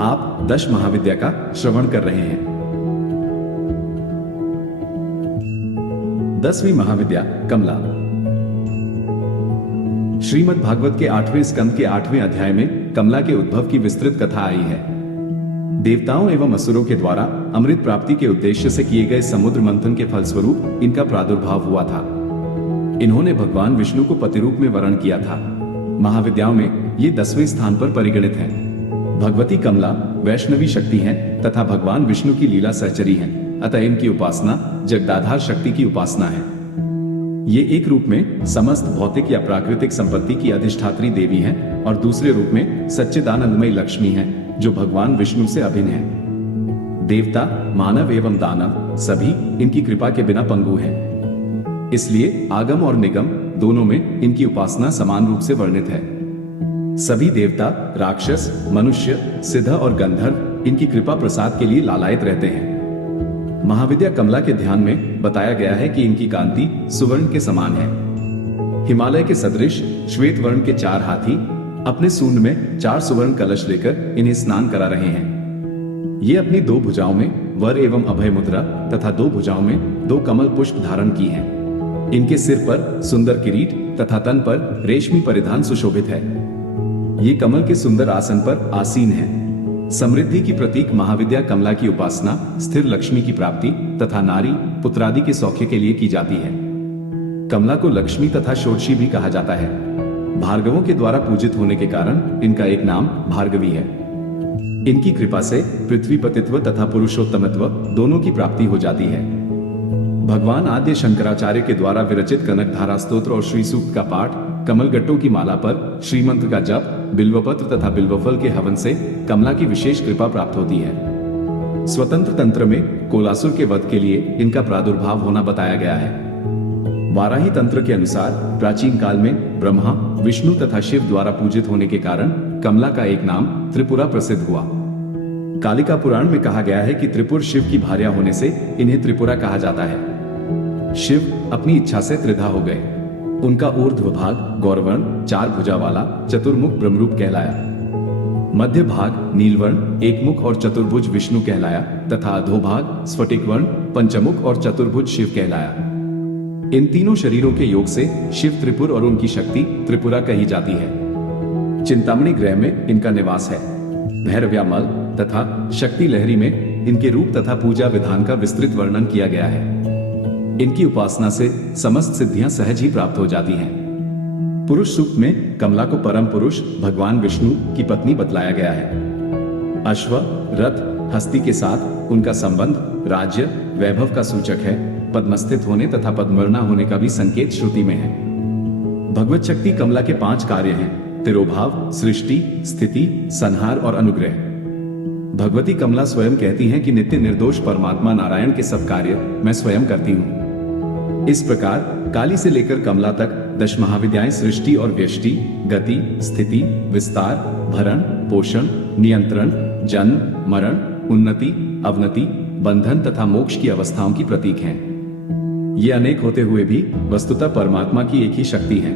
आप 10 महाविद्या का श्रवण कर रहे हैं। 10वीं महाविद्या कमला। श्रीमद् भागवत के 8वें स्कंद के 8वें अध्याय में कमला के उद्भव की विस्तृत कथा आई है। देवताओं एवं असुरों के द्वारा अमृत प्राप्ति के उद्देश्य से किए गए समुद्र मंथन के फलस्वरूप इनका प्रादुर्भाव हुआ था। इन्होंने भगवान विष्णु को पति रूप में वर्ण किया था। महाविद्याओं में ये 10वें स्थान पर परिगणित हैं। भगवती कमला वैष्णवी शक्ति हैं तथा भगवान विष्णु की लीला सहचरी हैं, अतः इनकी उपासना जगदाधार शक्ति की उपासना है। ये एक रूप में समस्त भौतिक या प्राकृतिक संपत्ति की अधिष्ठात्री देवी हैं और दूसरे रूप में सच्चिदानंदमयी लक्ष्मी हैं, जो भगवान विष्णु से अभिन्न हैं। देवता, मानव एवं दानव सभी इनकी कृपा के बिना पंगु हैं। इसलिए आगम और निगम दोनों में इनकी उपासना समान रूप से वर्णित है। सभी देवता, राक्षस, मनुष्य, सिद्ध और गंधर्व इनकी कृपा प्रसाद के लिए लालायित रहते हैं। महाविद्या कमला के ध्यान में बताया गया है कि इनकी कांति सुवर्ण के समान है। हिमालय के सदृश श्वेत वर्ण के 4 हाथी अपने सूंड में 4 सुवर्ण कलश लेकर इन्हें स्नान करा रहे हैं। ये अपनी 2 भुजाओं में वर एवं अभय मुद्रा तथा 2 भुजाओं में 2 कमल पुष्प धारण की हैं। इनके सिर पर सुंदर किरीट तथा तन पर रेशमी परिधान सुशोभित है। ये कमल के सुंदर आसन पर आसीन है। समृद्धि की प्रतीक महाविद्या कमला की उपासना स्थिर लक्ष्मी की प्राप्ति तथा नारी पुत्रादि के सौख्य के लिए की जाती है। कमला को लक्ष्मी तथा षोडशी भी कहा जाता है। भार्गवों के द्वारा पूजित होने के कारण इनका एक नाम भार्गवी है। इनकी कृपा से पृथ्वीपतित्व तथा पुरुषोत्तमत्व दोनों की प्राप्ति हो जाती है। भगवान आद्य शंकराचार्य के द्वारा विरचित कनकधारा स्तोत्र और श्री सूक्त का पाठ, कमलगट्टों की माला पर श्रीमंत्र का जप, बिल्वपत्र तथा बिल्वफल के हवन से कमला की विशेष कृपा प्राप्त होती है। स्वतंत्र तंत्र में कोलासुर के वध के लिए इनका प्रादुर्भाव होना बताया गया है। वाराही तंत्र के अनुसार प्राचीन काल में ब्रह्मा, विष्णु तथा शिव द्वारा पूजित होने के कारण कमला का एक नाम त्रिपुरा प्रसिद्ध हुआ। कालिका पुराण में कहा गया है कि त्रिपुर शिव की भार्या होने से इन्हें त्रिपुरा कहा जाता है। शिव अपनी इच्छा से त्रिधा हो गए। उनका ऊर्ध्व भाग गौरवर्ण 4 भुजा वाला चतुर्मुख ब्रह्मरूप कहलाया। मध्य भाग नीलवर्ण एकमुख और चतुर्भुज विष्णु कहलाया तथा अधोभाग स्फटिक वर्ण पंचमुख और चतुर्भुज शिव कहलाया। इन तीनों शरीरों के योग से शिव त्रिपुर और उनकी शक्ति त्रिपुरा कही जाती है। चिंतामणि ग्रह में इनका निवास है। भैरव्यामल तथा शक्ति लहरी में इनके रूप तथा पूजा विधान का विस्तृत वर्णन किया गया है। इनकी उपासना से समस्त सिद्धियां सहज ही प्राप्त हो जाती हैं। पुरुष सूक्त में कमला को परम पुरुष भगवान विष्णु की पत्नी बतलाया गया है। अश्व, रथ, हस्ती के साथ उनका संबंध राज्य वैभव का सूचक है। पद्मस्थित होने तथा पद्मवर्णा होने का भी संकेत श्रुति में है। भगवत शक्ति कमला के 5 कार्य हैं: तिरोभाव, सृष्टि, स्थिति, संहार और अनुग्रह। भगवती कमला स्वयं कहती हैं कि नित्य निर्दोष परमात्मा नारायण के सब कार्य मैं स्वयं करती हूँ। इस प्रकार काली से लेकर कमला तक 10 महाविद्याएं सृष्टि और व्यष्टि, गति, स्थिति, विस्तार, भरण, पोषण, नियंत्रण, जन्म, मरण, उन्नति, अवनति, बंधन तथा मोक्ष की अवस्थाओं की प्रतीक हैं। ये अनेक होते हुए भी वस्तुतः परमात्मा की एक ही शक्ति है।